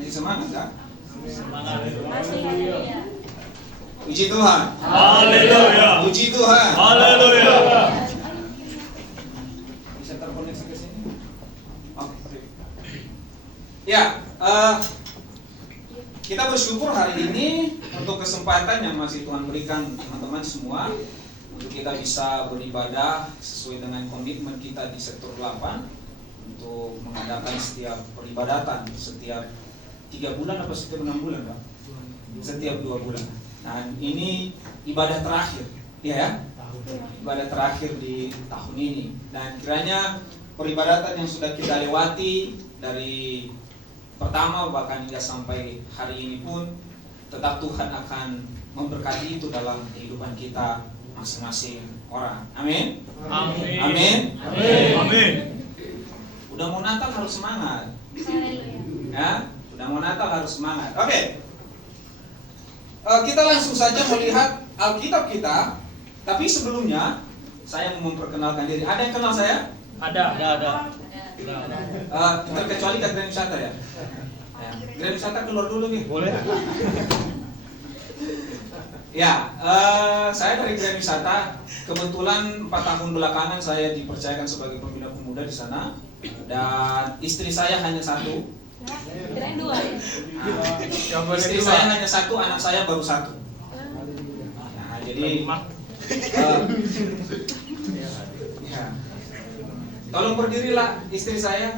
Masih semangat kan? Semangat. Puji Tuhan. Haleluya. Puji Tuhan. Haleluya. Bisa terkoneksi ke sini? Oke. Ya, kita bersyukur hari ini untuk kesempatan yang masih Tuhan berikan teman-teman semua untuk kita bisa beribadah sesuai dengan komitmen kita di sektor 8 untuk mengadakan setiap peribadatan setiap 3 bulan apa setiap 6 bulan, Pak? Setiap 2 bulan. Nah, ini ibadah terakhir, ya, ibadah terakhir di tahun ini. Dan kiranya peribadatan yang sudah kita lewati dari pertama bahkan hingga sampai hari ini pun tetap Tuhan akan memberkati itu dalam kehidupan kita masing-masing orang. Amin. Amin. Amin. Amin. Amin. Udah mau Natal harus semangat. Ya, udah mau Natal harus semangat. Oke. Kita langsung saja melihat Alkitab kita. Tapi sebelumnya saya mau memperkenalkan diri. Ada yang kenal saya? Ada. Terkecuali Grand Wisata ya. Grand Wisata keluar dulu nih. Boleh. Ya, saya dari Grand Wisata. Kebetulan 4 tahun belakangan saya dipercayakan sebagai pembina pemuda di sana. Dan istri saya hanya 1. Kirain 2 ya? Istri saya hanya 1, anak saya baru 1. Nah, jadi ya. Tolong berdirilah istri saya.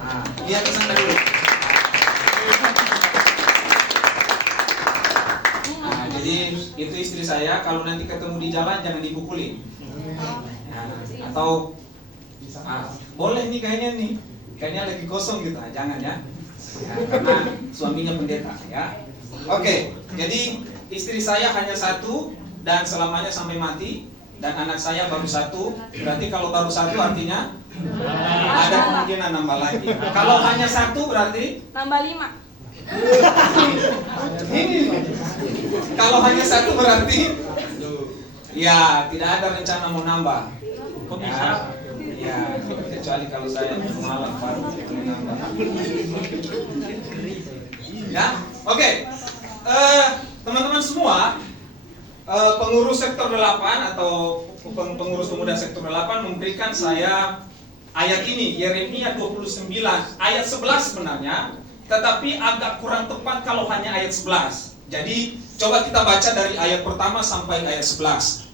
Nah, lihat ke sana dulu. Nah, jadi itu istri saya. Kalau nanti ketemu di jalan jangan dipukulin. Nah, atau boleh nih kayaknya lagi kosong gitu. Nah, jangan ya. Karena suaminya pendeta ya. Oke, jadi istri saya hanya 1 dan selamanya sampai mati. Dan anak saya baru 1. Berarti kalau baru 1 artinya ada kemungkinan nambah lagi. Kalau hanya 1 berarti Nambah 5. ini. Kalau hanya 1 berarti ya tidak ada rencana mau nambah. Kok bisa? Ya, kecuali kalau saya malam baru menambah. Ya, oke. Teman-teman semua, pengurus sektor 8 atau pengurus pemuda sektor 8 memberikan saya ayat ini, Yeremia 29 ayat 11 sebenarnya, tetapi agak kurang tepat kalau hanya ayat 11. Jadi coba kita baca dari ayat pertama sampai ayat 11.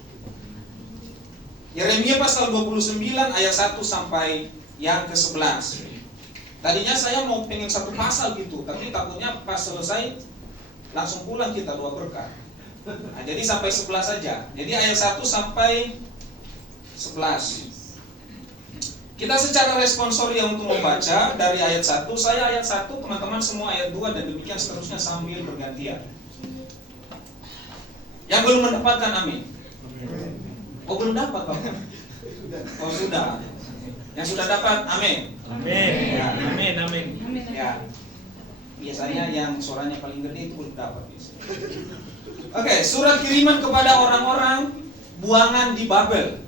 Yeremia pasal 29 ayat 1 sampai yang ke-11. Tadinya saya mau pengen 1 pasal gitu, tapi takutnya pas selesai langsung pulang kita 2 berkat. Nah, jadi sampai 11 saja. Jadi ayat 1 sampai 11. Kita secara responsoria untuk membaca dari ayat 1. Saya ayat 1, teman-teman semua ayat 2, dan demikian seterusnya sambil bergantian. Yang belum mendapatkan amin. Oh, belum dapat Bapak? Oh, sudah. Yang sudah dapat amin. Amin. Ya. Amin. Ya. Biasanya yang suaranya paling gede itu belum dapat. Oke, surat kiriman kepada orang-orang buangan di Babel.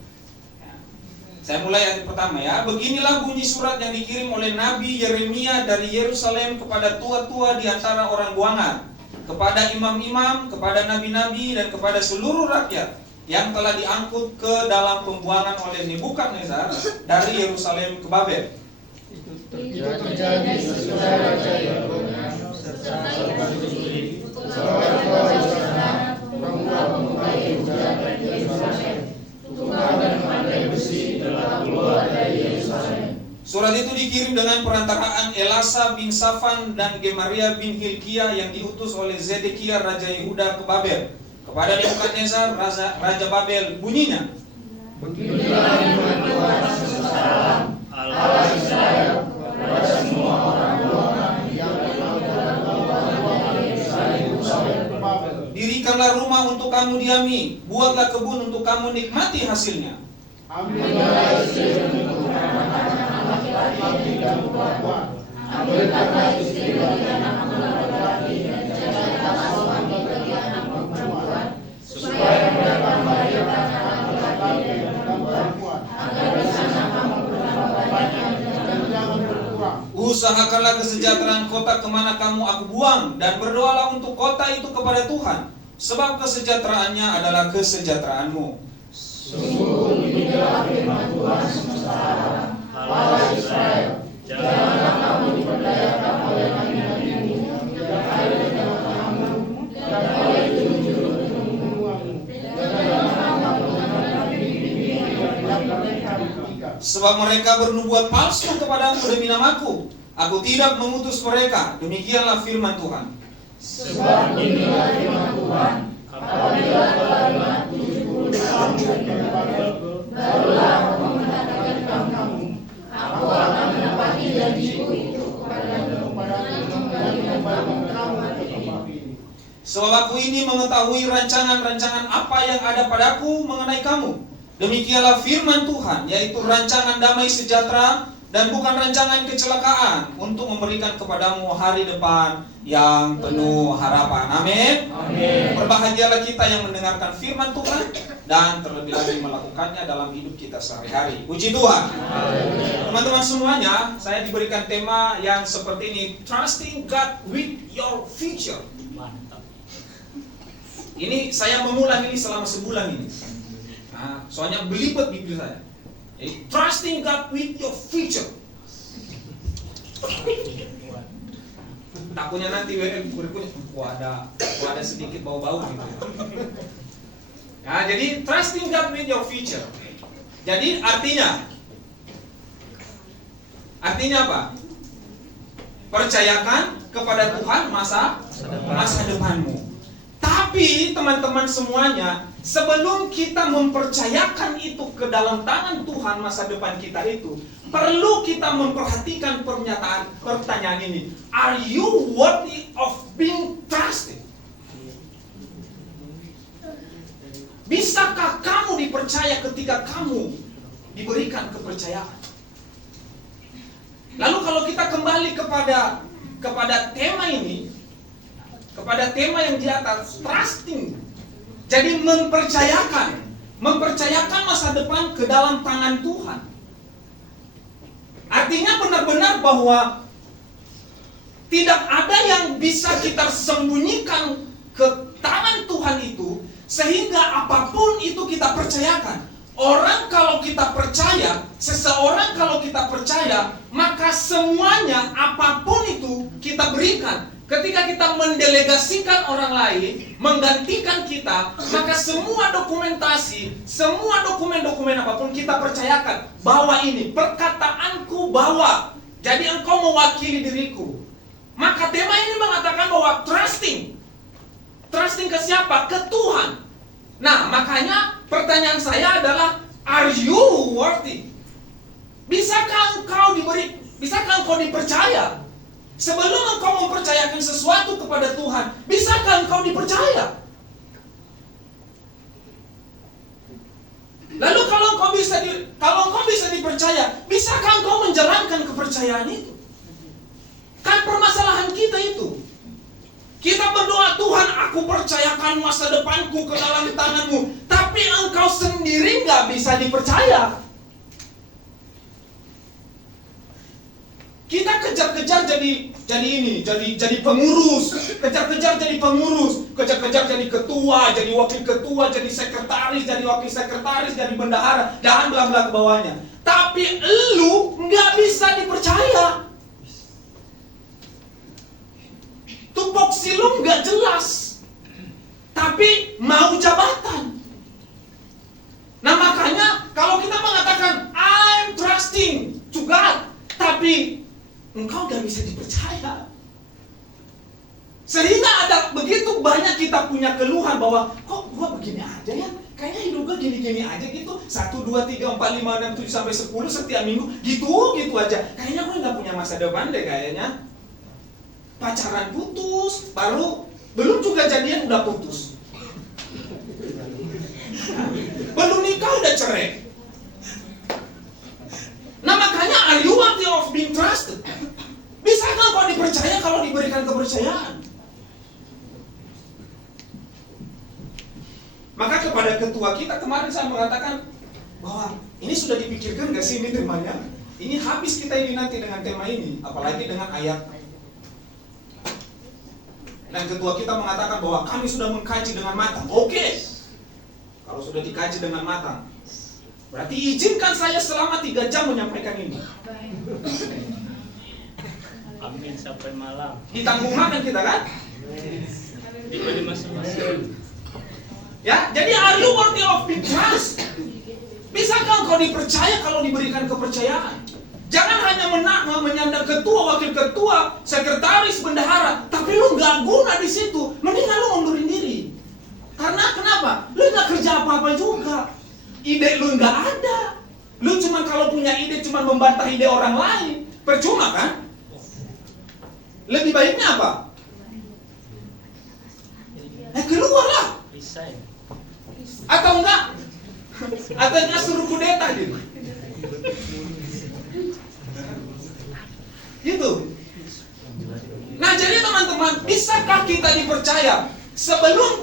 Saya mulai ayat pertama ya. Beginilah bunyi surat yang dikirim oleh Nabi Yeremia dari Yerusalem kepada tua-tua di antara orang buangan, kepada imam-imam, kepada nabi-nabi, dan kepada seluruh rakyat yang telah diangkut ke dalam pembuangan oleh Nebukadnezar dari Yerusalem ke Babel. Itu terjadi sesudah Raja Yeroboam serta Serbabili, saudara-saudara, pemuda-pemuda Yehuda dan Yerusalem, tukang dan pandai besi telah keluar dari Yerusalem. Surat itu dikirim dengan perantaraan Elasa bin Safan dan Gemaria bin Hilkiah yang diutus oleh Zedekia Raja Yehuda ke Babel kepada Nebukadnezar Raja Babel. Bunyinya, Beginilah firman Tuhan semesta alam, Allah Israel, kepada semua orang buangan yang tinggal dalam buangan Yerusalem ke Babel. dirikanlah rumah untuk kamu diami, buatlah kebun untuk kamu nikmati hasilnya. Ambillah istri untuk anak-anak laki-laki dan perempuan. Ambillah istri bagi anak laki-laki dan jadikanlah suami bagi anak perempuan, supaya mereka melahirkan anak laki-laki dan perempuan, agar di sana kamu bertambah banyak dan jangan berkurang. Usahakanlah kesejahteraan kota kemana kamu aku buang, dan berdoalah untuk kota itu kepada Tuhan, sebab kesejahteraannya adalah kesejahteraanmu. Sungguh beginilah firman Tuhan semesta alam, Allah Israel, janganlah kamu diperdayakan oleh nabi-nabimu, dan oleh teman-temanmu, dan oleh juru-juru-jurumu, dan janganlah kamu menggunakan bibi-bibi yang mereka. Sebab mereka bernubuat palsu kepadamu demi namaku. Aku tidak mengutus mereka. Demikianlah firman Tuhan. Sebab inilah firman Tuhan, apabila telah genap 70 tahun daripada, barulah aku mengatakan kamu, aku akan menepati janjiku itu kepadamu dan membangun kamu kembali. Sebab aku ini mengetahui rancangan-rancangan apa yang ada padaku mengenai kamu. Demikianlah firman Tuhan, yaitu rancangan damai sejahtera dan bukan rancangan kecelakaan, untuk memberikan kepadamu hari depan yang penuh harapan. Amin. Amin. Berbahagialah kita yang mendengarkan firman Tuhan dan terlebih lagi melakukannya dalam hidup kita sehari-hari. Puji Tuhan. Teman-teman semuanya, saya diberikan tema yang seperti ini, Trusting God with your future. Mantap. Ini saya mengulang ini selama sebulan ini. Nah, soalnya belibet bibir saya. Jadi, trusting God with your future. Takutnya nanti kurikulum ada sedikit bau-bau gitu. Nah, jadi trusting God with your future. Jadi artinya apa? Percayakan kepada Tuhan masa depanmu. Tapi teman-teman semuanya, sebelum kita mempercayakan itu ke dalam tangan Tuhan masa depan kita itu, perlu kita memperhatikan pertanyaan ini. Are you worthy of being trusted? Bisakah kamu dipercaya ketika kamu diberikan kepercayaan? Lalu kalau kita kembali kepada tema ini, kepada tema yang di atas, trusting. Jadi mempercayakan masa depan ke dalam tangan Tuhan. Artinya benar-benar bahwa tidak ada yang bisa kita sembunyikan ke tangan Tuhan itu, sehingga apapun itu kita percayakan. Seseorang kalau kita percaya, maka semuanya apapun itu kita berikan. Ketika kita mendelegasikan orang lain, menggantikan kita, maka semua dokumentasi, semua dokumen-dokumen apapun kita percayakan. Bawa ini, perkataanku bawa. Jadi engkau mewakili diriku. Maka tema ini mengatakan bahwa trusting. Trusting ke siapa? Ke Tuhan. Nah, makanya pertanyaan saya adalah, are you worthy? Bisakah engkau dipercaya? Sebelum engkau mempercayakan sesuatu kepada Tuhan, bisakah engkau dipercaya? Lalu kalau engkau bisa dipercaya, bisakah engkau menjalankan kepercayaan itu? Kan permasalahan kita itu. Kita berdoa, Tuhan, aku percayakan masa depanku ke dalam tangan-Mu, tapi engkau sendiri nggak bisa dipercaya. Kita kejar-kejar jadi pengurus, kejar-kejar jadi pengurus, kejar-kejar jadi ketua, jadi wakil ketua, jadi sekretaris, jadi wakil sekretaris, jadi bendahara, dan bla-bla ke bawahnya. Tapi elu nggak bisa dipercaya. Tupoksi lu nggak jelas, tapi mau jabatan. Nah makanya kalau kita mengatakan I'm trusting to God, tapi engkau gak bisa dipercaya. Sehingga ada begitu banyak kita punya keluhan bahwa kok gua begini aja ya, kayaknya hidup gua gini-gini aja gitu, 1, 2, 3, 4, 5, 6, 7 sampai 10 setiap minggu gitu aja. Kayaknya gua gak punya masa depan deh kayaknya. Pacaran putus, belum juga jadian udah putus. Belum nikah udah cerai. Nah makanya, are you worthy of being trusted? Bisakah kau dipercaya kalau diberikan kepercayaan? Maka kepada ketua kita kemarin saya mengatakan bahwa ini sudah dipikirkan gak sih ini temanya? Ini habis kita ini nanti dengan tema ini, apalagi dengan ayat. Dan ketua kita mengatakan bahwa kami sudah mengkaji dengan matang. Oke. Kalau sudah dikaji dengan matang, berarti izinkan saya selama 3 jam menyampaikan ini. Amin sampai malam. Ditanggung makan kita kan? Diberi masing-masing. Ya, jadi are you worthy of being trust? Bisakah engkau dipercaya kalau diberikan kepercayaan? Jangan hanya menyandang ketua, wakil ketua, sekretaris, bendahara, tapi lu nggak guna di situ. Mendingan lu mundurin diri. Karena kenapa? Lu nggak kerja apa-apa juga. Ide lu nggak ada. Lu cuma kalau punya ide cuma membantah ide orang lain, percuma kan? Lebih baiknya apa? Keluarlah. Resign. Atau enggak? Atau enggak suruh kudeta gitu. Gitu. Nah, jadi teman-teman, bisakah kita dipercaya? Sebelum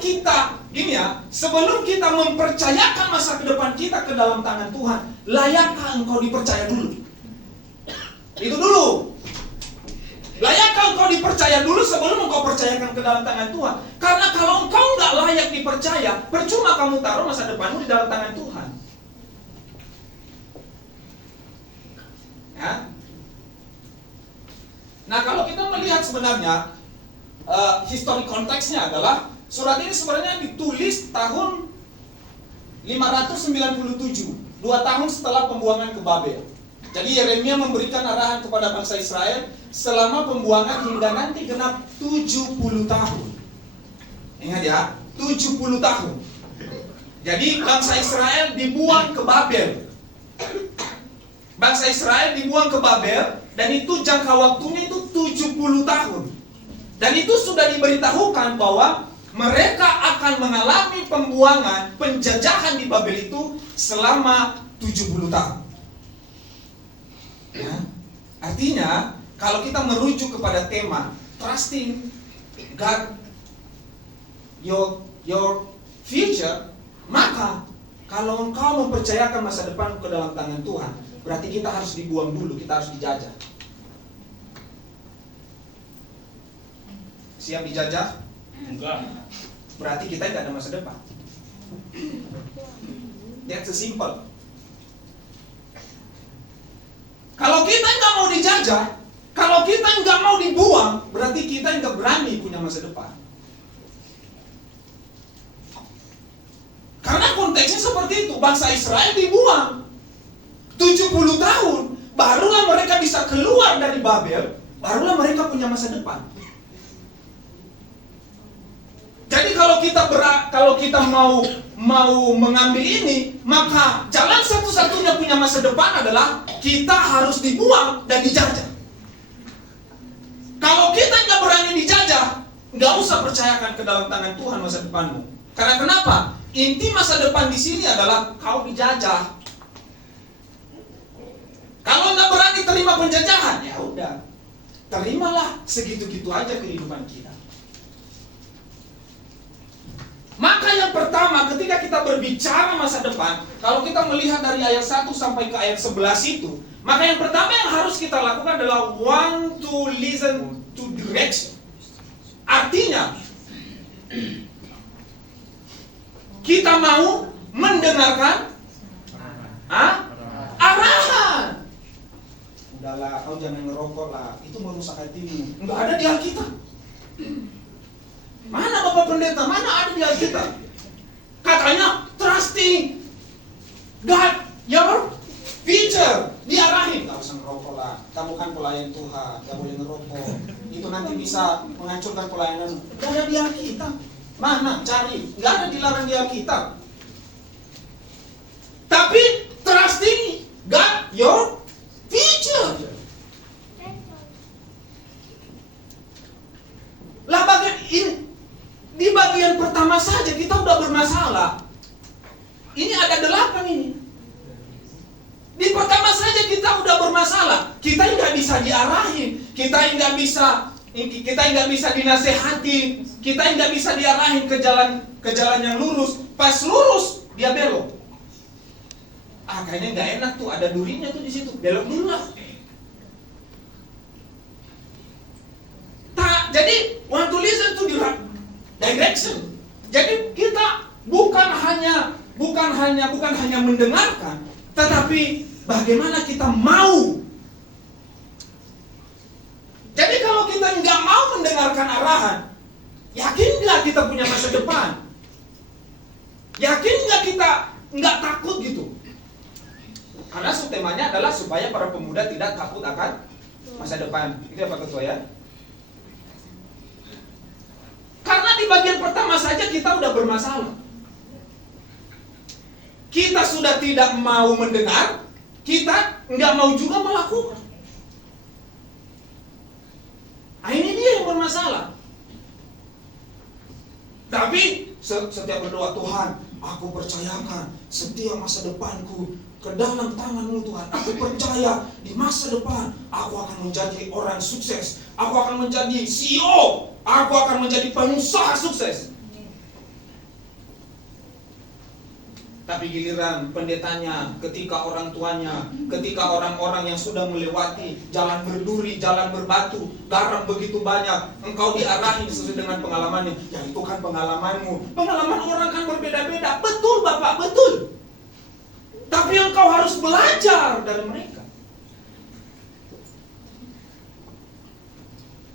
kita mempercayakan masa depan kita ke dalam tangan Tuhan, layakkah engkau dipercaya dulu? Itu dulu. Layakkah engkau dipercaya dulu sebelum engkau percayakan ke dalam tangan Tuhan? Karena kalau engkau nggak layak dipercaya, percuma kamu taruh masa depanmu di dalam tangan Tuhan. Ya? Nah, kalau kita melihat sebenarnya histori konteksnya adalah surat ini sebenarnya ditulis tahun 597, 2 tahun setelah pembuangan ke Babel. Jadi Yeremia memberikan arahan kepada bangsa Israel selama pembuangan hingga nanti genap 70 tahun. Ingat ya, 70 tahun. Jadi bangsa Israel dibuang ke Babel. Bangsa Israel dibuang ke Babel, dan itu jangka waktunya itu 70 tahun. Dan itu sudah diberitahukan bahwa mereka akan mengalami pembuangan, penjajahan di Babel itu selama 70 tahun. Ya. Artinya, kalau kita merujuk kepada tema trusting God your future, maka kalau engkau mempercayakan masa depan ke dalam tangan Tuhan, berarti kita harus dibuang dulu, kita harus dijajah. Siap dijajah? Enggak. Berarti kita tidak ada masa depan. That's simple. Kalau kita nggak mau dijajah, kalau kita nggak mau dibuang, berarti kita nggak berani punya masa depan. Karena konteksnya seperti itu, bangsa Israel dibuang 70 tahun, barulah mereka bisa keluar dari Babel, barulah mereka punya masa depan. Jadi kalau kita mau mengambil ini, maka jalan satu-satunya punya masa depan adalah kita harus dibuang dan dijajah. Kalau kita nggak berani dijajah, nggak usah percayakan ke dalam tangan Tuhan masa depanmu. Karena kenapa? Inti masa depan di sini adalah kau dijajah. Kalau nggak berani terima penjajahan, ya udah, terimalah segitu-gitu aja kehidupan kita. Maka yang pertama, ketika kita berbicara masa depan, kalau kita melihat dari ayat 1 sampai ke ayat 11 itu, maka yang pertama yang harus kita lakukan adalah want to listen to direction. Artinya, kita mau mendengarkan arahan. Udahlah, kau jangan ngerokok lah, itu merusak hatimu. Enggak ada di Alkitab. Mana Bapak Pendeta? Mana ada di Alkitab? Katanya trusting God your future. Diarahin, gak usah ngerokok lah. Kamu kan pelayan Tuhan, gak boleh ngerokok. Itu nanti bisa menghancurkan pelayanan. Gak ada di Alkitab. Mana? Cari. Gak ada dilarang di Alkitab. Tapi trusting God your future. Lah bagian ini, di bagian pertama saja kita udah bermasalah. Ini ada 8 ini. Di pertama saja kita udah bermasalah. Kita nggak bisa diarahin, kita nggak bisa dinasehati, kita nggak bisa diarahin ke jalan yang lurus. Pas lurus dia belok. kayaknya nggak enak tuh, ada durinya tuh di situ, belok dulu lah. Jadi want to listen to the direction. Jadi kita bukan hanya mendengarkan, tetapi bagaimana kita mau. Jadi kalau kita nggak mau mendengarkan arahan, yakin nggak kita punya masa depan? Yakin nggak kita nggak takut gitu? Karena subtemanya adalah supaya para pemuda tidak takut akan masa depan. Itu ya Pak Ketua ya. Karena di bagian pertama saja kita udah bermasalah. Kita sudah tidak mau mendengar, kita nggak mau juga melakukan. Nah, ini dia yang bermasalah. Tapi setiap berdoa, Tuhan, aku percayakan setiap masa depanku ke dalam tangan-Mu Tuhan. Aku percaya di masa depan aku akan menjadi orang sukses. Aku akan menjadi CEO. Aku akan menjadi pengusaha sukses. Tapi giliran pendetanya, ketika orang tuanya, ketika orang-orang yang sudah melewati jalan berduri, jalan berbatu, garam begitu banyak, engkau diarahin sesuai dengan pengalamannya. Ya itu kan pengalamanmu. Pengalaman orang kan berbeda-beda. Betul Bapak, betul. Tapi engkau harus belajar dari mereka.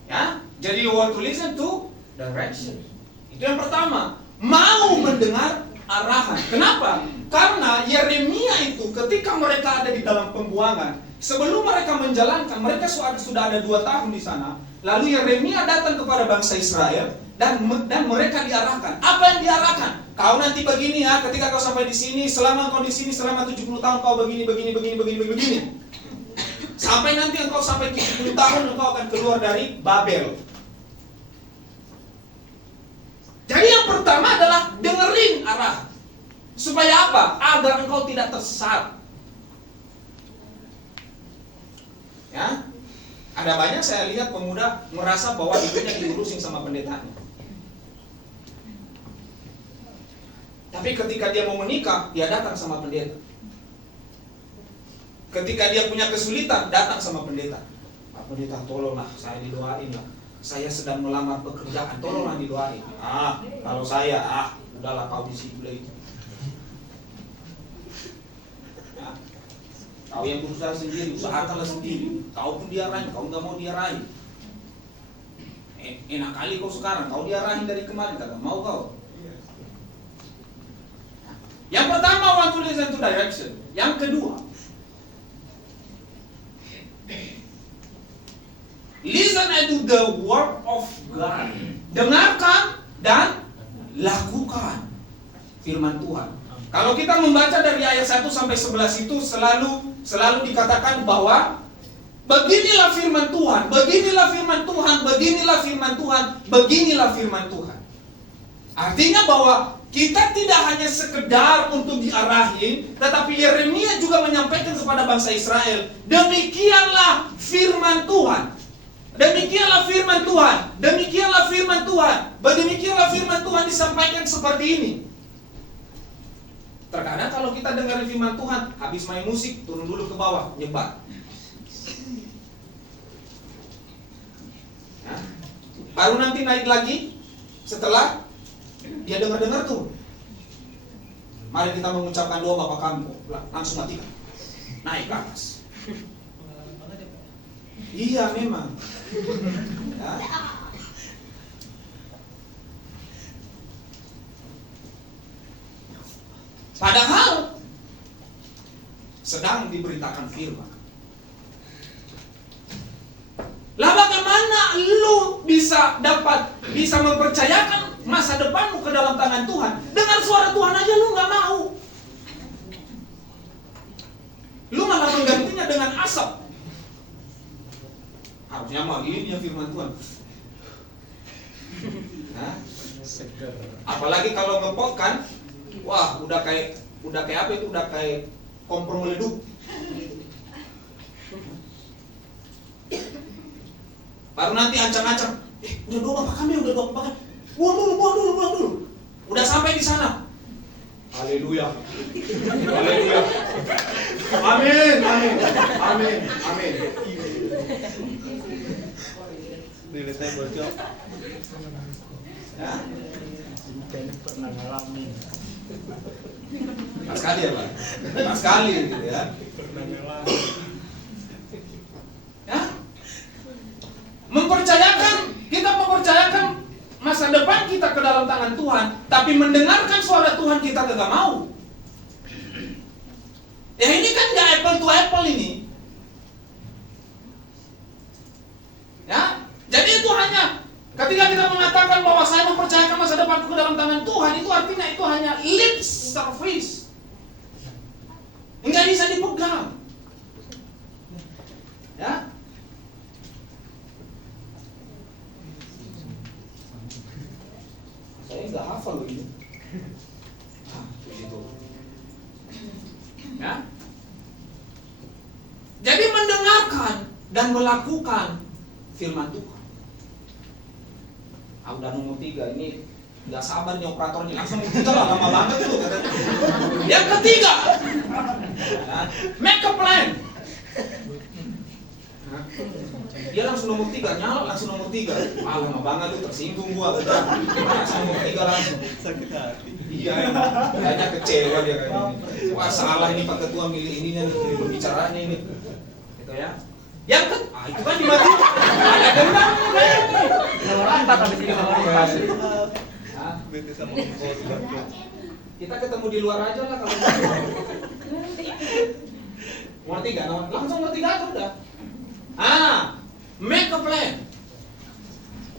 Ya, jadi you want to listen to direction. Itu yang pertama. Mau mendengar arahan. Kenapa? Karena Yeremia itu ketika mereka ada di dalam pembuangan, sebelum mereka menjalankan, mereka sudah ada 2 tahun di sana. Lalu Yeremia datang kepada bangsa Israel dan mereka diarahkan. Apa yang diarahkan? Kau nanti begini ya, ketika kau sampai di sini, selama kau di sini selama 70 tahun kau begini. Sampai nanti engkau sampai 70 tahun engkau akan keluar dari Babel. Jadi yang pertama adalah dengerin arah. Supaya apa? Agar engkau tidak tersesat. Ya, ada banyak saya lihat pemuda merasa bahwa hidupnya diurusin sama pendetanya. Tapi ketika dia mau menikah, dia datang sama pendeta. Ketika dia punya kesulitan, datang sama pendeta. Pak pendeta, tolonglah saya didoain lah. Saya sedang melamar pekerjaan, tolonglah didoain. Kalau saya, udahlah kau di situ lah itu. Ya. Kau yang berusaha sendiri, usahakanlah sendiri. Kau pun diarahin, kau nggak mau diarahin. Enak kali kau sekarang, kau diarahin dari kemarin, kagak mau kau. Yang pertama, want to listen to direction. Yang kedua, listen to the word of God. Dengarkan dan lakukan firman Tuhan. Kalau kita membaca dari ayat 1 sampai 11 itu selalu dikatakan bahwa beginilah firman Tuhan, beginilah firman Tuhan, beginilah firman Tuhan, beginilah firman Tuhan. Artinya bahwa kita tidak hanya sekedar untuk diarahin, tetapi Yeremia juga menyampaikan kepada bangsa Israel, demikianlah firman Tuhan. Demikianlah firman Tuhan. Demikianlah firman Tuhan. Demikianlah firman Tuhan disampaikan seperti ini. Terkadang kalau kita dengar firman Tuhan, habis main musik, turun dulu ke bawah, nyebat. Ya. Baru nanti naik lagi setelah dia dengar-dengar tuh. Mari kita mengucapkan doa Bapa kami, langsung matikan. Naik ke atas. Iya memang. Ya. Padahal sedang diberitakan firman. Lah bagaimana lu bisa mempercayakan masa depanmu ke dalam tangan Tuhan? Dengar suara Tuhan aja lu nggak mau. Lu malah menggantinya dengan asap. Harusnya mah ini ya firman Tuhan. Nah, apalagi kalau ngepot kan, wah udah kayak apa itu, udah kayak kompor meleduk. Baru nanti ancang-ancang, udah doa Bapak kami, udah doa Bapak. Buang dulu. Udah sampai di sana. Haleluya. Haleluya. Amin, amin. Amin, amin. Dilihatnya bocor. Ya. Ini pernah ngalamin. Pas kali ya, Pak. Pas kali gitu ya. Pernah ngalamin. Ya? Kita mempercayakan masa depan kita ke dalam tangan Tuhan, tapi mendengarkan suara Tuhan kita kagak mau. Ya ini kan nggak apple to apple ini. Ya, jadi itu hanya ketika kita mengatakan bahwa saya mempercayakan masa depanku ke dalam tangan Tuhan, itu artinya itu hanya lip service. Nggak bisa dipegang. Ya. Saya nggak hafal loh ini. Nah, begitu. Ya. Jadi mendengarkan dan melakukan firman Tuhan. Udah nomor 3 ini nggak sabar nih operatornya, langsung kita lah lama banget tuh katanya. Yang ketiga, ya, make a plan. Dia langsung nomor 3, nyala langsung nomor 3. Lama banget tuh, tersinggung gua. Langsung nomor 3 langsung. Sakit hati. Iya emang, kayaknya kecewa dia kayaknya. Wah salah ini Pak Ketua milih ininya nih, pembicaranya ini. Gitu ya. Yang itu kan dimatiin. Ada dendamnya kayaknya. Nomor 4 habis ini nomor 4. Kita ketemu di luar aja lah kalau nomor 3, langsung nomor 3 aja udah. Make a plan.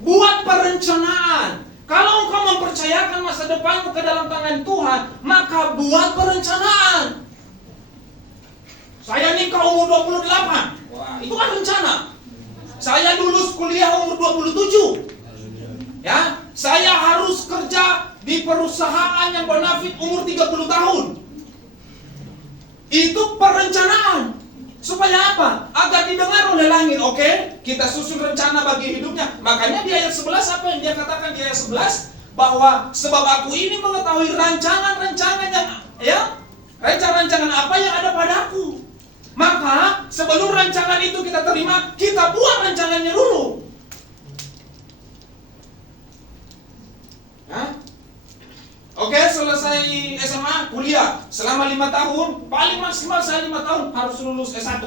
Buat perencanaan. Kalau engkau mempercayakan masa depanmu ke dalam tangan Tuhan, maka buat perencanaan. Saya nikah umur 28. Wah, itu kan rencana. Saya lulus kuliah umur 27. Ya, saya harus kerja di perusahaan yang bonafit umur 30 tahun. Itu perencanaan. Supaya apa? Agar didengar oleh langit. Oke, kita susun rencana bagi hidupnya. Makanya di ayat 11 apa yang dia katakan di ayat 11? Bahwa sebab aku ini mengetahui rancangan-rancangan yang rancangan apa yang ada padaku. Maka sebelum rancangan itu kita terima, kita buat rancangannya dulu. Oke, selesai SMA, kuliah selama 5 tahun, paling maksimal saya 5 tahun harus lulus S1.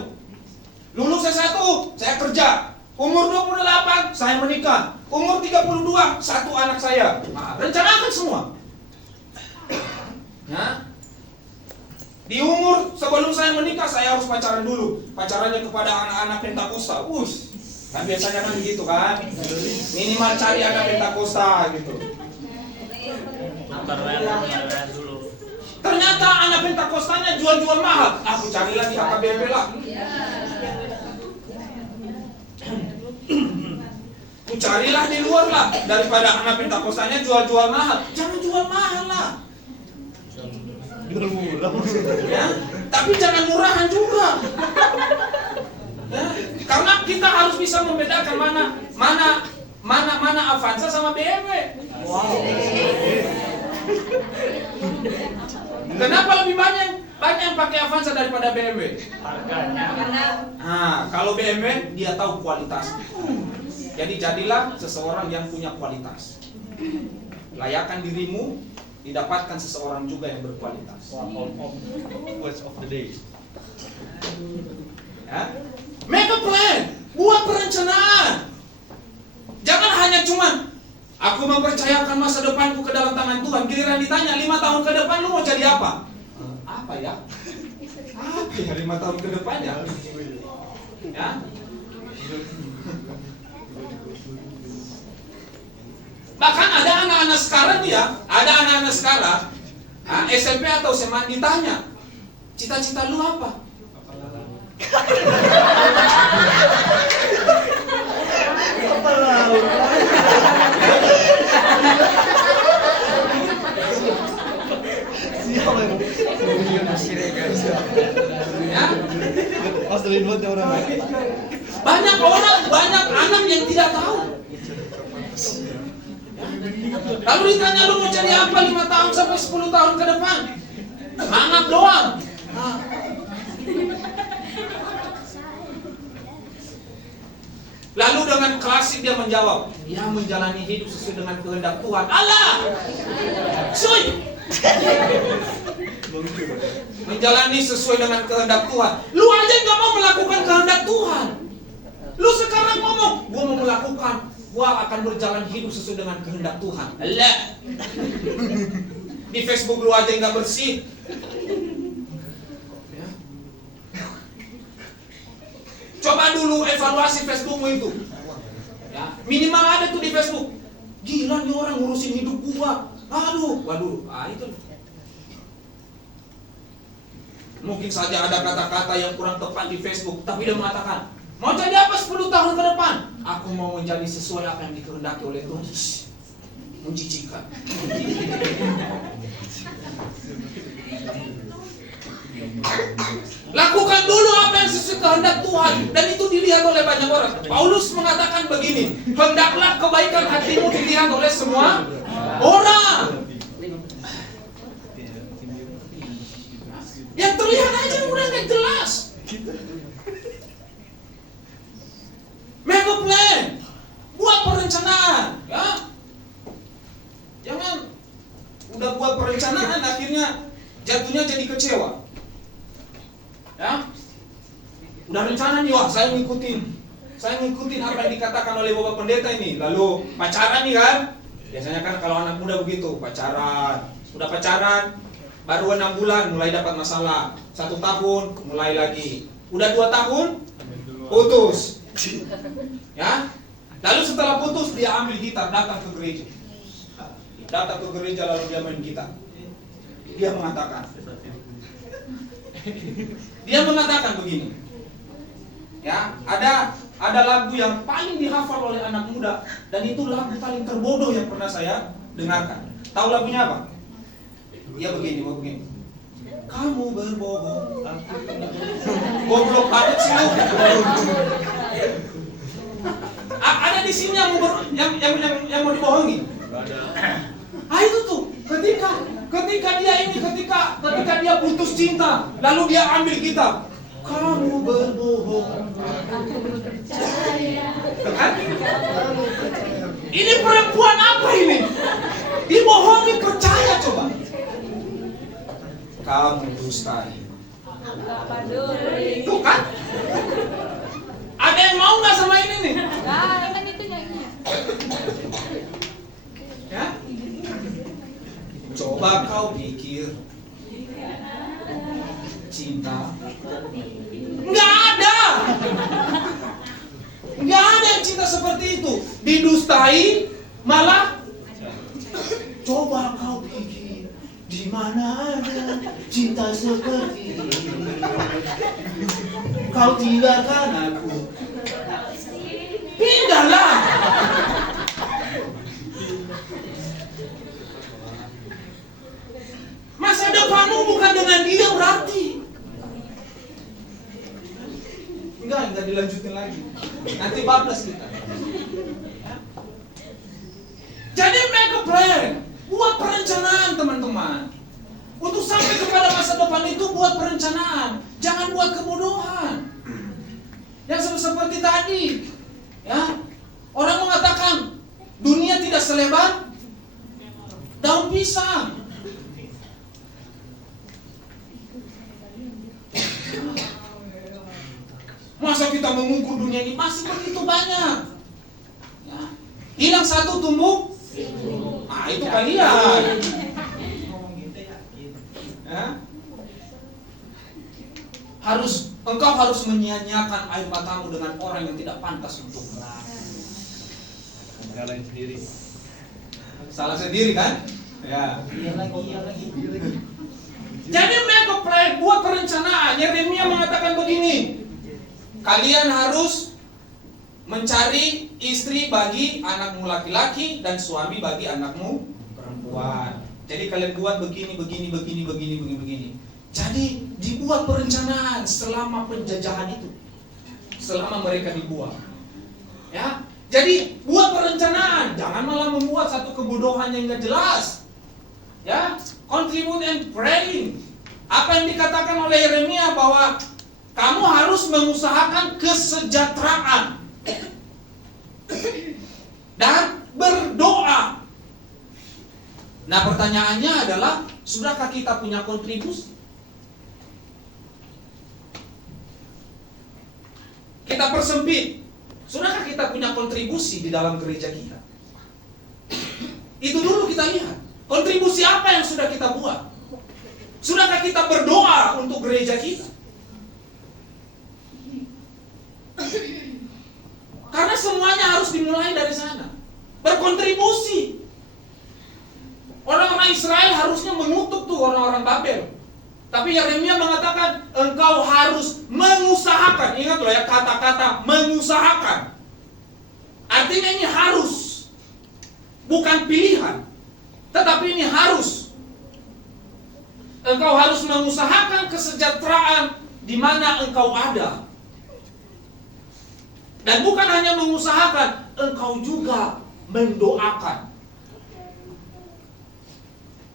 Lulus S1, saya kerja. Umur 28, saya menikah. Umur 32, 1 anak saya. Nah, rencanakan semua. Nah, di umur sebelum saya menikah, saya harus pacaran dulu. Pacarannya kepada anak-anak Pentakosta. Kan biasanya kan begitu kan. Minimal cari anak Pentakosta gitu. Dulu. Ternyata anak Pentakostanya jual-jual mahal. Aku carilah di HKBP lah. Ku carilah di luar lah. Daripada anak Pentakostanya jual-jual mahal. Jangan jual mahal lah. Jual murah. Ya, tapi jangan murahan juga. Ya, karena kita harus bisa membedakan mana Avanza sama BMW. Wow. Kenapa lebih banyak yang pakai Avanza daripada BMW? Harganya. Nah, kalau BMW dia tahu kualitas. Jadi jadilah seseorang yang punya kualitas. Layakan dirimu didapatkan seseorang juga yang berkualitas. Words of the day. Ya? Make a plan, buat perencanaan. Jangan hanya cuman aku mempercayakan masa depanku ke dalam tangan Tuhan. Giliran ditanya 5 tahun ke depan lu mau jadi apa? Apa ya? Apa ya 5 tahun ke depannya? Ya? Bahkan ada anak-anak sekarang ya, ada anak-anak sekarang SMP atau SMA ditanya, cita-cita lu apa? Banyak anak yang tidak tahu. Lalu ditanya lu mau jadi apa 5 tahun sampai 10 tahun ke depan? Semangat doang. Nah. Lalu dengan klasik dia menjawab, ya menjalani hidup sesuai dengan kehendak Tuhan. Allah, suy, menjalani sesuai dengan kehendak Tuhan. Lu aja nggak mau melakukan kehendak Tuhan. Lu sekarang ngomong, gua mau melakukan, gua akan berjalan hidup sesuai dengan kehendak Tuhan. Allah, di Facebook lu aja nggak bersih. Coba dulu evaluasi Facebookmu itu. Ya, minimal ada tuh di Facebook. Gila nih orang ngurusin hidup gua. Waduh, itu. Mungkin saja ada kata-kata yang kurang tepat di Facebook, tapi dia mengatakan, mau jadi apa 10 tahun ke depan? Aku mau menjadi sesuai apa yang dikehendaki oleh Tuhan. Menjijikan. Lakukan dulu apa yang sesuai kehendak Tuhan, dan itu dilihat oleh banyak orang. Paulus mengatakan begini, hendaklah kebaikan hatimu dilihat oleh semua orang. Yang terlihat aja udah gak jelas. Make a plan, buat perencanaan, ya. Jangan udah buat perencanaan akhirnya jatuhnya jadi kecewa. Ya, udah rencana nih, wah saya ngikutin apa yang dikatakan oleh Bapak Pendeta ini. Lalu pacaran nih kan, biasanya kan kalau anak muda begitu, udah pacaran, baru 6 bulan mulai dapat masalah, 1 tahun mulai lagi, udah 2 tahun putus, ya. Lalu setelah putus dia ambil gitar, datang ke gereja lalu dia main gitar. Dia mengatakan begini, ya, ada lagu yang paling dihafal oleh anak muda, dan itu lagu paling terbodoh yang pernah saya dengarkan. Tahu lagunya apa? Dia begini. Kamu berbohong, goblok banget sih lu. Ada di sini yang mau dibohongi? Itu tuh ketika dia putus cinta, lalu dia ambil gitar. Kamu berbohong, aku percaya. Kan? Ini perempuan apa ini? Dibohongi percaya coba. Kamu dustai. Tuh kan? Ada yang mau nggak sama ini nih? Kan itu nyanyinya. Ya? Coba kau pikir cinta. Nggak ada yang cinta seperti itu. Didustai malah. Coba kau pikir di mana ada cinta seperti ini. Kau tinggalkan aku. Pindahlah. Masa depanmu bukan dengan dia berarti. Enggak dilanjutin lagi. Nanti bablas kita. Jadi make a plan, buat perencanaan teman-teman. Untuk sampai kepada masa depan itu buat perencanaan, jangan buat kebodohan. Yang seperti tadi, ya. Orang mengatakan dunia tidak selebar daun pisang. Masa kita mengukur dunia ini masih begitu banyak, ya. Hilang satu tumbuh, itu kalian, ya. Engkau harus menyia-nyiakan air matamu dengan orang yang tidak pantas untuk salah sendiri kan, ya. Jadi make a plan, buat perencanaan. Yeremia mengatakan begini, kalian harus mencari istri bagi anakmu laki-laki dan suami bagi anakmu perempuan. Jadi kalian buat begini. Jadi dibuat perencanaan selama penjajahan itu, selama mereka dibuat. Ya, jadi buat perencanaan, jangan malah membuat satu kebodohan yang nggak jelas. Ya, contribute and praying. Apa yang dikatakan oleh Yeremia bahwa kamu harus mengusahakan kesejahteraan dan berdoa. Nah, pertanyaannya adalah, sudahkah kita punya kontribusi? Kita persempit. Sudahkah kita punya kontribusi di dalam gereja kita? Itu dulu kita lihat. Kontribusi apa yang sudah kita buat? Sudahkah kita berdoa untuk gereja kita? Karena semuanya harus dimulai dari sana. Berkontribusi. Orang-orang Israel harusnya mengutuk tuh orang-orang Babel. Tapi Yeremia mengatakan, engkau harus mengusahakan. Ingat loh ya, kata-kata mengusahakan. Artinya ini harus. Bukan pilihan. Tetapi ini harus. Engkau harus mengusahakan kesejahteraan di mana engkau ada. Dan bukan hanya mengusahakan, engkau juga mendoakan.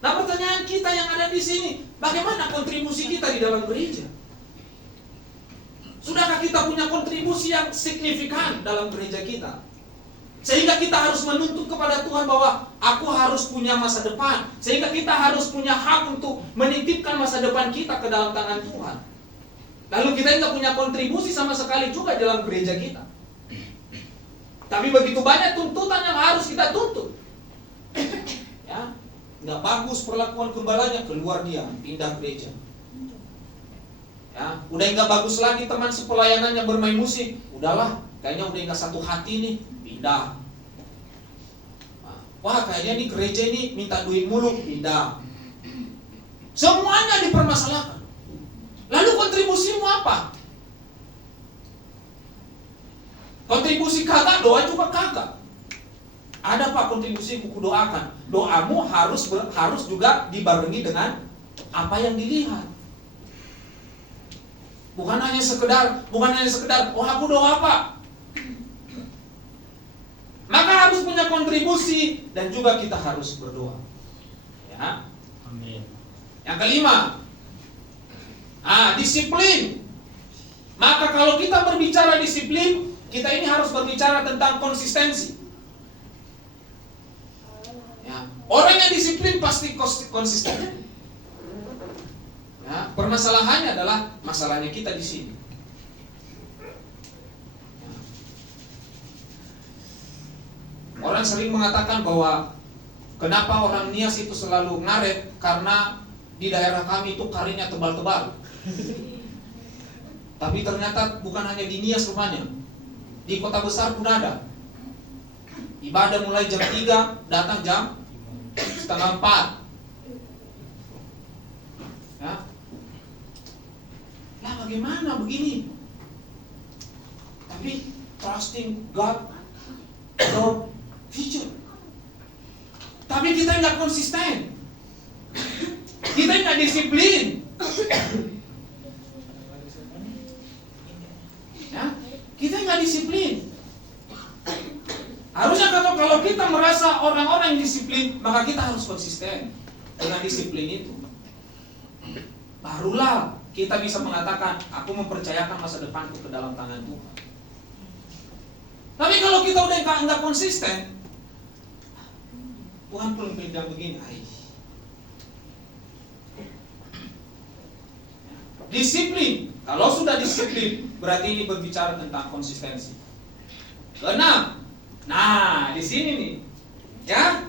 Nah, pertanyaan kita yang ada di sini, bagaimana kontribusi kita di dalam gereja? Sudahkah kita punya kontribusi yang signifikan dalam gereja kita? Sehingga kita harus menuntut kepada Tuhan bahwa aku harus punya masa depan. Sehingga kita harus punya hak untuk menitipkan masa depan kita ke dalam tangan Tuhan. Lalu kita tidak punya kontribusi sama sekali juga dalam gereja kita. Tapi begitu banyak tuntutan yang harus kita tuntut. Ya, nggak bagus perlakuan gembalanya, keluar dia, pindah gereja. Ya, udah nggak bagus lagi teman sepelayanannya bermain musik, udahlah, kayaknya udah nggak satu hati nih, pindah. Wah, kayaknya nih gereja ini minta duit mulu, pindah. Semuanya dipermasalahkan. Lalu kontribusimu apa? Kontribusi kagak, doa juga kagak. Ada pak kontribusi kuku doakan. Doamu harus juga dibarengi dengan apa yang dilihat. Bukan hanya sekedar, oh aku doa pak. Maka harus punya kontribusi dan juga kita harus berdoa. Ya. Amin. Yang kelima, disiplin. Maka kalau kita berbicara disiplin, kita ini harus berbicara tentang konsistensi. Ya, orang yang disiplin pasti konsisten. Ya, permasalahannya adalah masalahnya kita di sini. Ya. Orang sering mengatakan bahwa kenapa orang Nias itu selalu ngaret, karena di daerah kami itu karirnya tebal-tebal. Tapi ternyata bukan hanya di Nias rupanya. Di kota besar pun ada. Ibadah mulai jam 3, datang jam setengah 4. Ya. Lah bagaimana begini? Tapi trusting God, no future. Tapi kita nggak konsisten. Kita nggak disiplin. Ya, kita nggak disiplin. Harusnya kalau kita merasa orang-orang yang disiplin, maka kita harus konsisten dengan disiplin itu. Barulah kita bisa mengatakan, aku mempercayakan masa depanku ke dalam tangan Tuhan. Tapi kalau kita udah nggak konsisten, Tuhan pun bilang begini, disiplin. Kalau sudah disiplin, berarti ini berbicara tentang konsistensi. Keenam. Nah, di sini nih. Ya.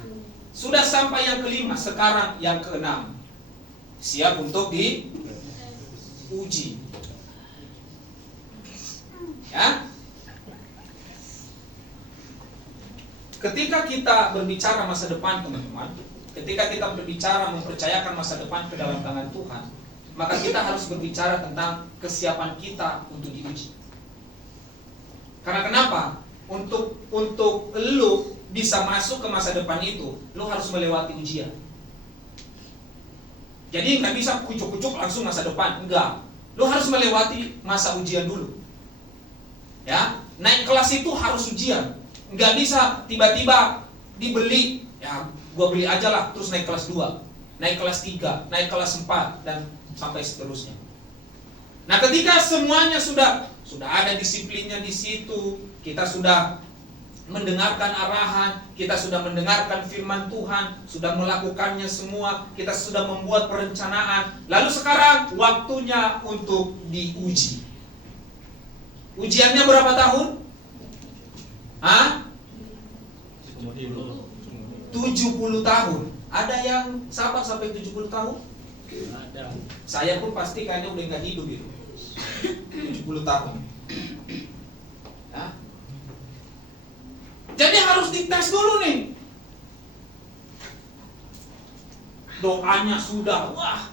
Sudah sampai yang kelima, sekarang yang keenam. Siap untuk diuji. Ya. Ketika kita berbicara masa depan, teman-teman, ketika kita berbicara mempercayakan masa depan ke dalam tangan Tuhan, maka kita harus berbicara tentang kesiapan kita untuk diuji. Karena kenapa? Untuk lu bisa masuk ke masa depan itu, lu harus melewati ujian. Jadi nggak bisa kucuk-kucuk langsung masa depan, enggak. Lu harus melewati masa ujian dulu. Ya, naik kelas itu harus ujian. Nggak bisa tiba-tiba dibeli. Ya, gua beli aja lah, terus naik kelas 2, naik kelas 3, naik kelas 4 dan sampai seterusnya. Nah, ketika semuanya sudah ada disiplinnya di situ, kita sudah mendengarkan arahan, kita sudah mendengarkan firman Tuhan, sudah melakukannya semua, kita sudah membuat perencanaan. Lalu sekarang waktunya untuk diuji. Ujiannya berapa tahun? 70 tahun. Ada yang sabar sampai 70 tahun? Ada. Saya pun pasti kayaknya udah nggak hidup gitu. 70 tahun. Ya. Jadi harus dites dulu nih. Doanya sudah, wah.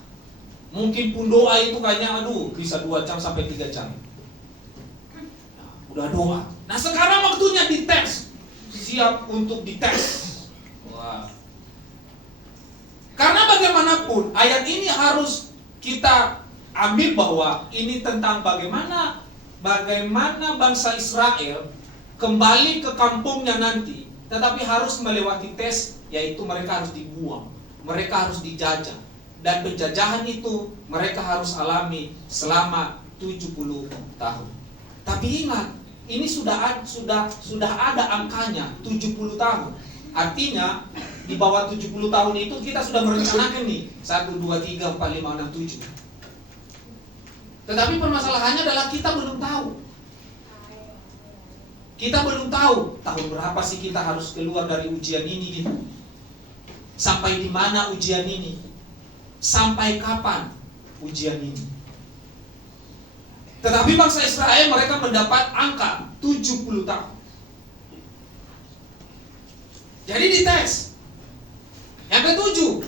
Mungkin pun doa itu kayaknya bisa 2 jam sampai 3 jam. Nah, udah doa. Nah, sekarang waktunya dites. Siap untuk dites. Wah. Karena bagaimanapun ayat ini harus kita ambil bahwa ini tentang bagaimana bangsa Israel kembali ke kampungnya nanti, tetapi harus melewati tes, yaitu mereka harus dibuang, mereka harus dijajah, dan penjajahan itu mereka harus alami selama 70 tahun. Tapi ingat, ini sudah ada angkanya 70 tahun. Artinya di bawah 70 tahun itu kita sudah merencanakan nih 1, 2, 3, 4, 5, 6, 7. Tetapi permasalahannya adalah kita belum tahu. Kita belum tahu tahun berapa sih kita harus keluar dari ujian ini gitu. Sampai di mana ujian ini? Sampai kapan ujian ini? Tetapi bangsa Israel mereka mendapat angka 70 tahun. Jadi dites. Yang ketujuh.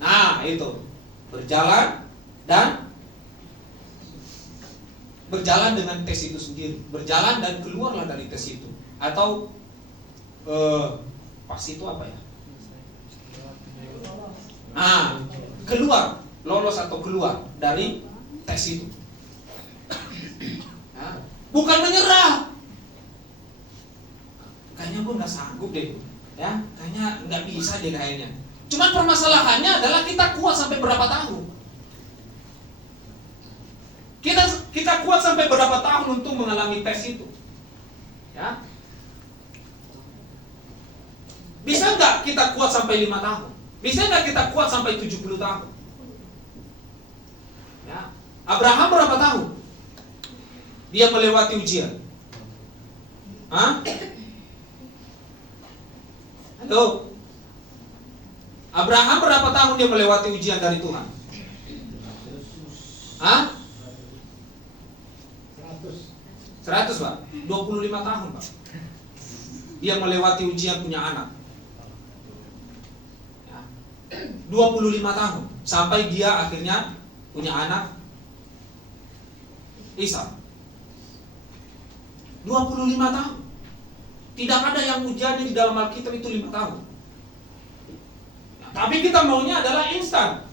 Nah, itu. Berjalan dengan tes itu sendiri. Berjalan dan keluarlah dari tes itu. Atau pas itu apa ya? Nah, keluar, lolos atau keluar dari tes itu. Nah, bukan menyerah. Kayaknya gue nggak sanggup deh, ya. Kayaknya nggak bisa deh kayaknya. Cuman permasalahannya adalah kita kuat sampai berapa tahun? Kita kuat sampai berapa tahun untuk mengalami tes itu? Ya. Bisa nggak kita kuat sampai 5 tahun? Bisa nggak kita kuat sampai 70 tahun? Ya. Abraham berapa tahun dia melewati ujian? Hah? Halo? Abraham berapa tahun dia melewati ujian dari Tuhan? Hah? 100 Pak, 25 tahun Pak. Dia melewati ujian punya anak. 25 tahun sampai dia akhirnya punya anak Ishak. 25 tahun. Tidak ada yang ujiannya di dalam Alkitab itu 5 tahun. Tapi kita maunya adalah instan.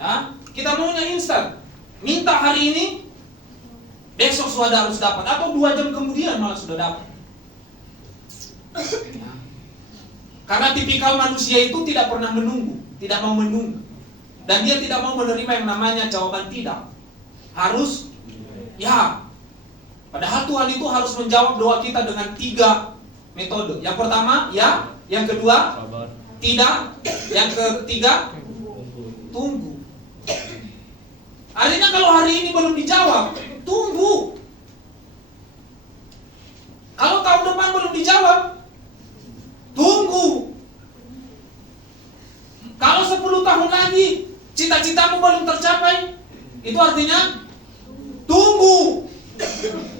Ya, kita maunya instan. Minta hari ini, besok sudah harus dapat, atau 2 jam kemudian malah sudah dapat. Ya. Karena tipikal manusia itu tidak pernah menunggu, tidak mau menunggu, dan dia tidak mau menerima yang namanya jawaban tidak. Harus, ya. Padahal Tuhan itu harus menjawab doa kita dengan 3 metode. Yang pertama, ya. Yang kedua, Sabar. tidak. Yang ketiga, tunggu. Artinya kalau hari ini belum dijawab, tunggu. Kalau tahun depan belum dijawab, tunggu. Kalau 10 tahun lagi cita-citamu belum tercapai, itu artinya tunggu.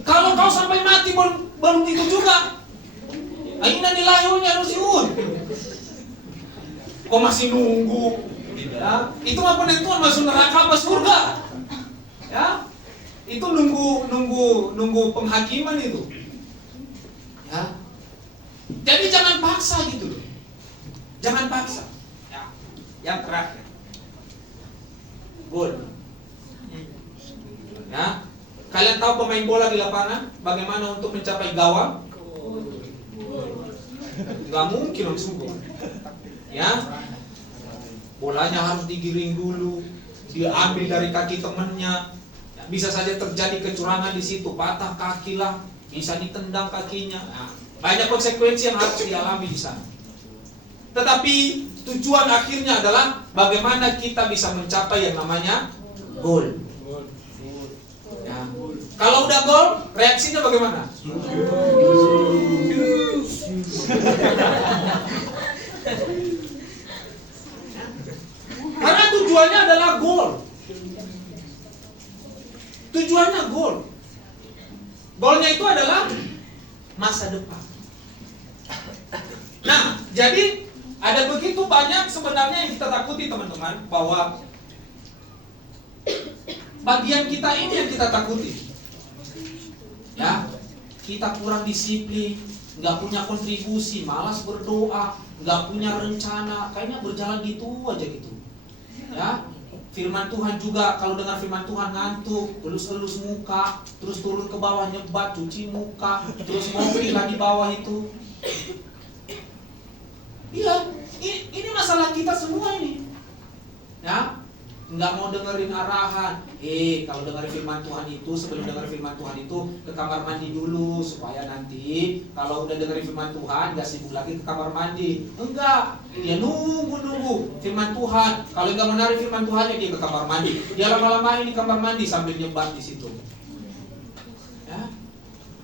Kalau kau sampai mati belum itu juga, inna lillahi wa inna ilaihi raji'un. Kau masih nunggu? Ya, itu mah penentuan masuk neraka apa surga. Ya, itu nunggu penghakiman itu. Ya, jadi jangan paksa gitu loh. Jangan paksa. Ya, yang terakhir, gol. Ya, kalian tahu pemain bola di lapangan bagaimana untuk mencapai gawang? Gak mungkin langsung gol. Ya, bolanya harus digiring dulu, diambil dari kaki temennya. Bisa saja terjadi kecurangan di situ, patah kaki lah, bisa ditendang kakinya. Nah, banyak konsekuensi yang harus dialami di sana. Tetapi tujuan akhirnya adalah bagaimana kita bisa mencapai yang namanya goal. Ya. Kalau udah goal, reaksinya bagaimana? Karena tujuannya adalah goal. Tujuannya goal. Goalnya itu adalah masa depan. Nah, jadi ada begitu banyak sebenarnya yang kita takuti teman-teman, bahwa bagian kita ini yang kita takuti. Ya, kita kurang disiplin, nggak punya kontribusi, malas berdoa, nggak punya rencana, kayaknya berjalan gitu aja gitu. Ya, firman Tuhan juga, kalau dengar firman Tuhan ngantuk, elus-elus muka, terus turun ke bawah nyebat, cuci muka, terus ngopi lah di bawah itu. Iya, ini masalah kita semua ini. Ya, nggak mau dengerin arahan. Kalau dengar firman Tuhan itu, sebelum dengar firman Tuhan itu ke kamar mandi dulu, supaya nanti kalau udah dengerin firman Tuhan nggak sibuk lagi ke kamar mandi. Enggak, dia nunggu firman Tuhan. Kalau nggak menarik firman Tuhannya, dia ke kamar mandi. Dia lama-lama ini kamar mandi sambil nyebat di situ. Ya,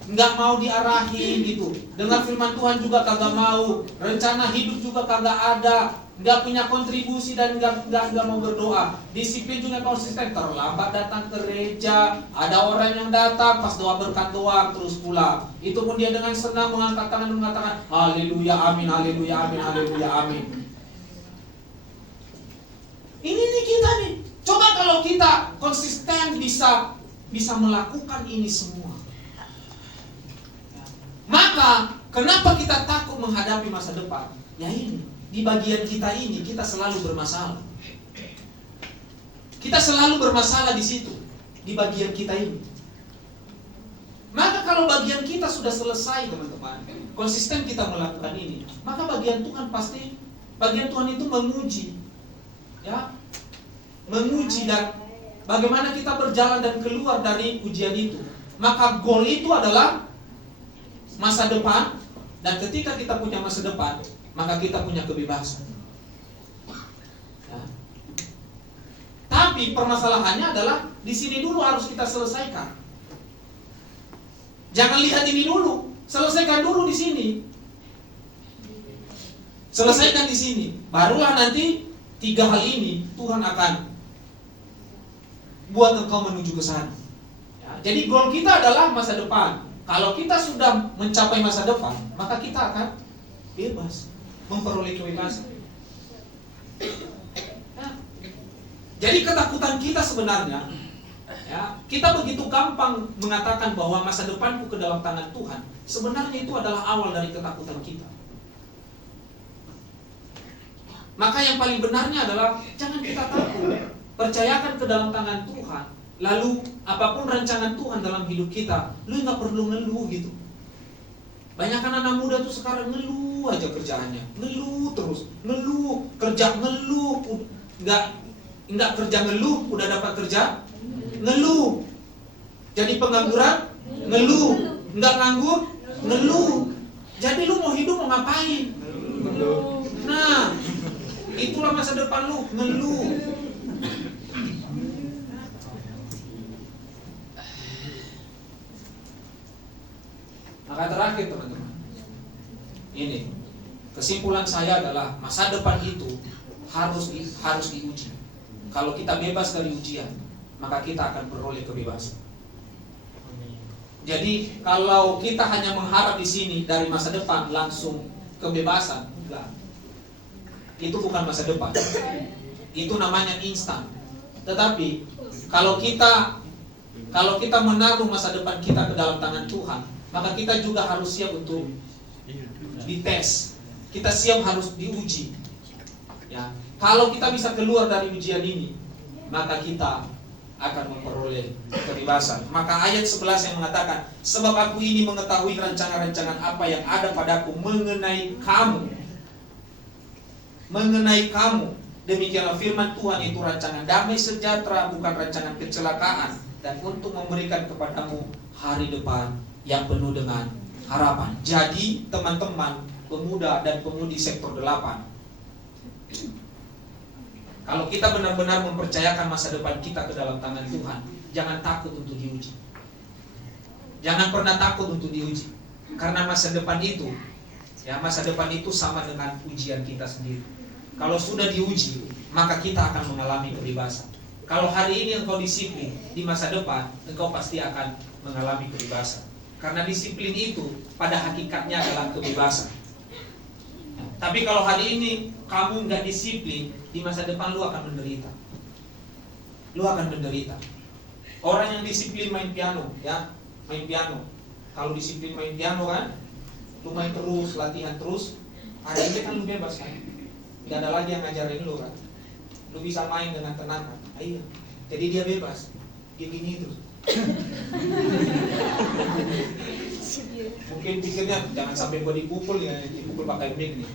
nggak mau diarahin gitu. Dengar firman Tuhan juga kagak mau. Rencana hidup juga kagak ada. Nggak punya kontribusi dan nggak mau berdoa. Disiplin juga konsisten. Terlambat datang ke gereja. Ada orang yang datang pas doa berkat doang terus pulang. Itu pun dia dengan senang mengangkat tangan dan mengatakan haleluya amin, haleluya amin, haleluya amin. Ini nih kita nih. Coba kalau kita konsisten bisa melakukan ini semua. Maka kenapa kita takut menghadapi masa depan? Ya ini, di bagian kita ini kita selalu bermasalah. Kita selalu bermasalah di situ, di bagian kita ini. Maka kalau bagian kita sudah selesai teman-teman, konsisten kita melakukan ini, maka bagian Tuhan itu menguji, ya, menguji dan bagaimana kita berjalan dan keluar dari ujian itu. Maka goal itu adalah masa depan, dan ketika kita punya masa depan, maka kita punya kebebasan. Ya. Tapi permasalahannya adalah di sini dulu harus kita selesaikan. Jangan lihat ini dulu, selesaikan dulu di sini. Selesaikan di sini, barulah nanti 3 hal ini Tuhan akan buat engkau menuju ke sana. Ya, jadi goal kita adalah masa depan. Kalau kita sudah mencapai masa depan, maka kita akan bebas, memperoleh kebebasan. Ya. Jadi ketakutan kita sebenarnya, ya, kita begitu gampang mengatakan bahwa masa depanku ke dalam tangan Tuhan. Sebenarnya itu adalah awal dari ketakutan kita. Maka yang paling benarnya adalah jangan kita takut, percayakan ke dalam tangan Tuhan. Lalu apapun rancangan Tuhan dalam hidup kita, lu nggak perlu ngeluh gitu. Banyak anak muda tuh sekarang ngeluh aja kerjaannya, ngeluh terus, ngeluh kerja ngeluh, nggak kerja ngeluh, udah dapat kerja ngeluh, jadi pengangguran ngeluh, nggak nganggur ngeluh. Jadi lu mau hidup mau ngapain? Nah, itulah masa depan lu, ngeluh. Maka terakhir teman-teman, ini kesimpulan saya adalah masa depan itu harus diuji. Kalau kita bebas dari ujian, maka kita akan beroleh kebebasan. Jadi kalau kita hanya mengharap di sini dari masa depan langsung kebebasan, enggak. Itu bukan masa depan. Itu namanya instan. Tetapi kalau kita menaruh masa depan kita ke dalam tangan Tuhan, maka kita juga harus siap untuk dites. Kita siap harus diuji. Ya, kalau kita bisa keluar dari ujian ini, maka kita akan memperoleh kebebasan. Maka ayat 11 yang mengatakan, sebab aku ini mengetahui rancangan-rancangan apa yang ada padaku mengenai kamu. mengenai kamu. Demikianlah firman Tuhan, itu rancangan damai sejahtera, bukan rancangan kecelakaan, dan untuk memberikan kepadamu hari depan yang penuh dengan harapan. Jadi teman-teman pemuda dan pemudi sektor 8, kalau kita benar-benar mempercayakan masa depan kita ke dalam tangan Tuhan, jangan takut untuk diuji. Jangan pernah takut untuk diuji. Karena masa depan itu sama dengan ujian kita sendiri. Kalau sudah diuji, maka kita akan mengalami kebebasan. Kalau hari ini engkau disiplin, di masa depan engkau pasti akan mengalami kebebasan. Karena disiplin itu pada hakikatnya adalah kebebasan. Tapi kalau hari ini kamu nggak disiplin, di masa depan lu akan menderita. Lu akan menderita. Orang yang disiplin main piano, ya, main piano. Kalau disiplin main piano kan, lu main terus, latihan terus, hari ini kan lu bebas kan. Gak ada lagi yang ngajarin lu kan. Lu bisa main dengan tenang kan. Iya. Jadi dia bebas. Dia gini terus. Mungkin pikirnya jangan sampai gua dipukul ya, dipukul pakai mic nih.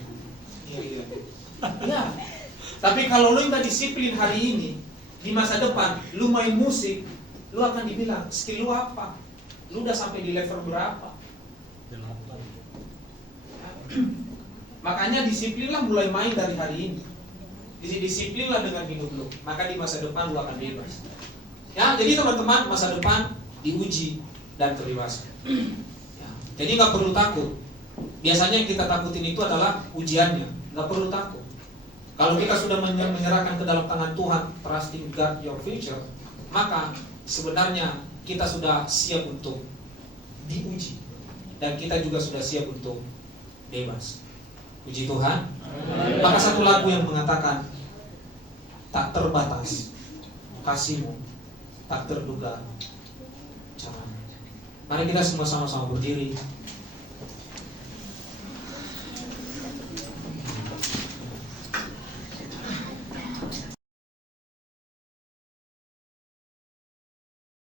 Iya. Iya. Tapi kalau lu nggak disiplin hari ini, di masa depan lu main musik, lu akan dibilang skill lu apa? Lu udah sampai di level berapa? Makanya disiplinlah mulai main dari hari ini. Disiplinlah dengan hidup lu. Maka di masa depan lu akan bebas. Ya, jadi teman-teman, masa depan diuji dan kebebasan. Ya, jadi nggak perlu takut. Biasanya yang kita takutin itu adalah ujiannya. Nggak perlu takut. Kalau kita sudah menyerahkan ke dalam tangan Tuhan, trusting God your future, maka sebenarnya kita sudah siap untuk diuji. Dan kita juga sudah siap untuk bebas. Puji Tuhan. Maka satu lagu yang mengatakan, tak terbatas kasih-Mu, tak terduga cara. Mari kita semua sama-sama berdiri.